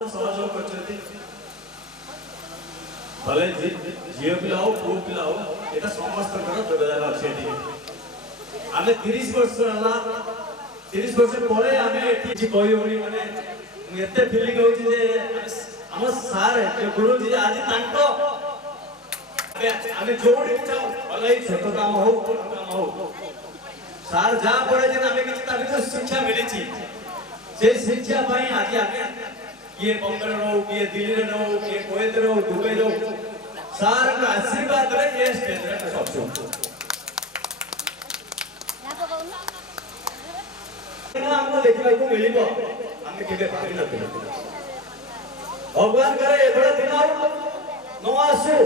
सहयोग करछथि भले झियो पिला हो पुओ पिला हो एटा समस्त योगदान अछि आमे 30 वर्ष हला 30 वर्ष परे आमे एठी कहि होनी माने एते फीलिंग होछि जे हम सार जे गुरुजी आज तांको आमे जोड़ी चाउ भले छोट काम हो बड़ काम हो सार जा पड़े जे आमे किछ ताकि शिक्षा मिली छी से शिक्षा पई आज आमे ये बंगाल रो ये दिल्ली रो ये कुवैत रो दुबई रो सार का आशीर्वाद रे ये स्टेज रे सब हमको देखबा को मिलिबो हम केबे पारि नथि भगवान करे एबडा दिन न आसु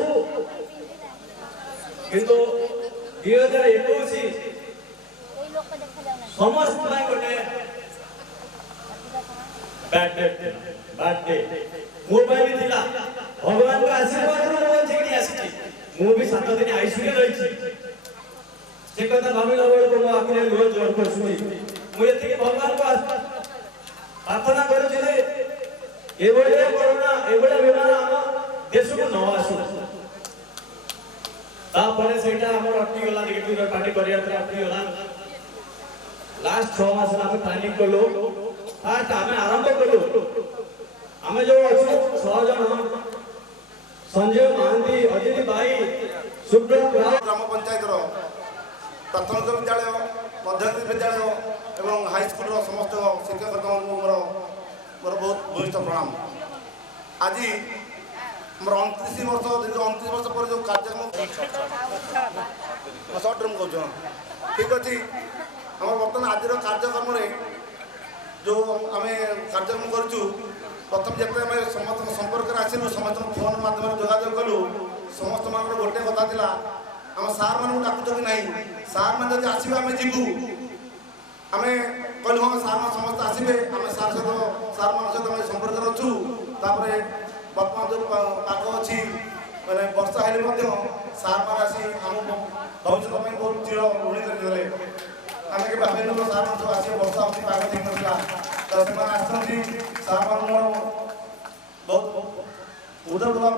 किंतु 2021 समस्त भाई कोटे बर्थडे मोबाइल थिला भगवान का आशीर्वाद रो मोबाइल जेकी आसी मु भी 7 दिन आईसीयू रही छी से कथा भाबिला बेल को आखिर रोज जोर कर सुनी मु एते भगवान को प्रार्थना करू जे एबडे कोरोना एबडे बीमार हम देश को न आसु ता परे सेटा हमर अटकी गला नेगेटिव पार्टी करिया तर अटकी गला लास्ट 6 मास हम प्लानिंग करलो फास्ट आमे आरंभ करू आमे जो अछि 6 जन संजय महांती अजित भाई सुब्रत ग्राम पंचायत रो प्राथमिक विद्यालय मध्यवर्ती विद्यालय एवं हाई स्कूल रो समस्त शिक्षक मोर बहुत भूयिष्ठ प्रणाम आज मोर 29 वर्ष 29 वर्ष पर जो कार्यक्रम शॉर्ट टर्म कहूँ ठीक अच्छी आम बर्तमान आज कार्यक्रम जो आम कार्यक्रम करूँ प्रथम जिते आम समस्त संपर्क आसलु समस्त फोन माध्यम जोगाजोग कलु समस्त मान गोटे कथा था आम सार मान डाकुच कि ना सार मैंने आसवे आम जीवु आम कहलु हाँ सार मान समस्त आसवे आम सार सहित सार मान सहित संपर्क अच्छु बर्तमान जो पाग अच्छी मैंने वर्षा हेल्ले सार मान आसी आम भविष्य बहुत चिर ऋणी करदे आम के भाविनु सार मान सब आस वर्षा अच्छी पाग ठीक ना तो से सार मान बहुत उदर प्रणाम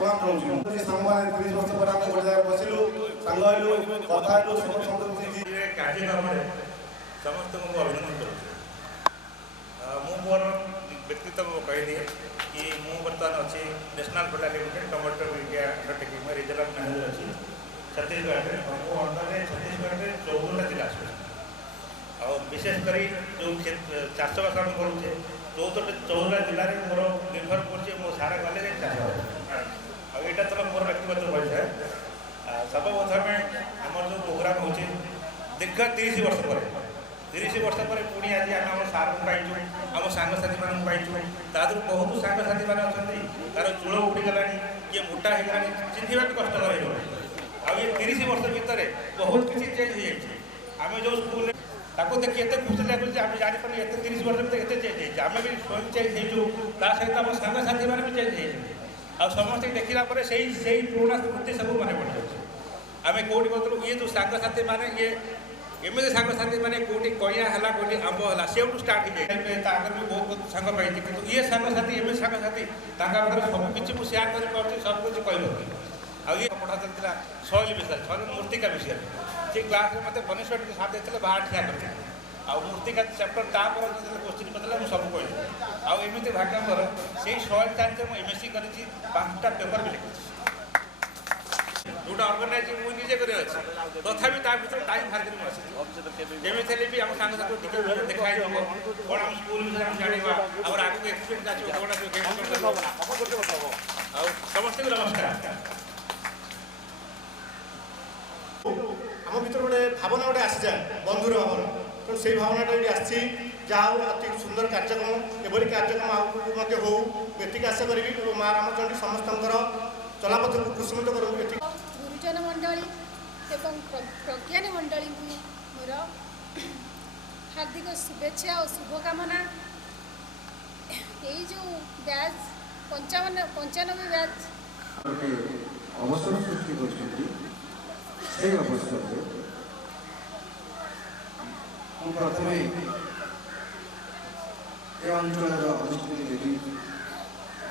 चाहूँ सामने 30 वर्ष पर आम गोटे जगह बसिलु सांग हलु कथा हलु कार्यक्रम समस्त को अभिनंदन करूँ मोर व्यक्तित्व कहली कि मु बर्तमान अच्छी national federal limited tomato India undertaking में रिजनल मैनेजर अच्छी छत्तीसगढ़ में अंडर छत्तीसगढ़ में 14टा जिला और विशेषकर जो चाषबास आम करुचे 14टा जिले में मोर निर्भर कर मो सारा गले चाष आईटा तो मोर व्यक्तिगत परिचय सर्वप्रथम आम जो प्रोग्राम हो दीर्घ 30 वर्ष पर 30 वर्ष पर पुणी आज आम सार पाइचु आम सांगसाथी मान पाइचु तादर बहुत सांगसाथी मैंने अच्छा तार चूल उठीगला किए मोटा होगा चिन्हवा कष्टकर हो 30 वर्ष भितर बहुत किसी चेंज हो जाए आम जो स्कूल ताको देखिए एत खुशी लगुच आम जापर एत 30 वर्ष भितर एत चेंज आम भी स्वयं चेंज हो सहित आम सांगसाथी मैंने भी चेंज हो समस्त देखला से पुराणा स्मृति सब मन पड़ जाए आम कौटी कहूँ ये जो सांगसाथी मैंने ये एमती सांगसाथी मैंने कौटी कईया है कौटी आंब है से स्टार्ट हो जाए आगे भी बहुत सांग पाई कि ये सांगसाथी एमती सांगसाथी सबकि मुझे सेयार कर सबकुछ कह ये पढ़ा चलता शैली विषय शैली मूर्तिका विषय से क्लास में मतलब बनेश्वर साथ देते बाहर ठिया करते आ मूर्तिका चैप्टर तापर क्वेश्चन पचारे मुझे सब कही आमती भाग्य मोर से शैली चाहते मुझे एमएससी कर 5टा पेपर भी लिखी जोटा अर्गानाइज मुझे निजे कर तथापि भर टाइम बाहर कर जमी भी आम सांगसाथी टिके देखाई कौन आम स्कूल विषय जाना और आगे एक्सपीरियंस समस्त नमस्कार आम भर गोटे भावना गोटे आसी जाए बंधुर भावना तेणु से भावनाटा ये आसी जहाँ अति सुंदर कार्यक्रम एभली कार्यक्रम आगे हो ये आशा करी माँ रामचंडी समस्त चलापथ को कुसुमित करूँ गुरुजन मंडली एवं प्रज्ञानी मंडली मोर हार्दिक शुभेच्छा और शुभकामना यही जो बैच 95 बैच अवसर सृष्टि कर अवसर प्रथम ए अंचल अधिष्ठात्री देवी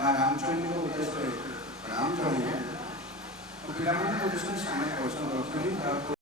ମା ରାମଚଣ୍ଡୀଙ୍କ ଉଦ୍ଦେଶ୍ୟରେ ରାମ ଜଣେ ପିଲାମାନେ ଉଦ୍ଦେଶ୍ୟରେ ସେମାନେ ପ୍ରଶ୍ନ କରୁଛନ୍ତି।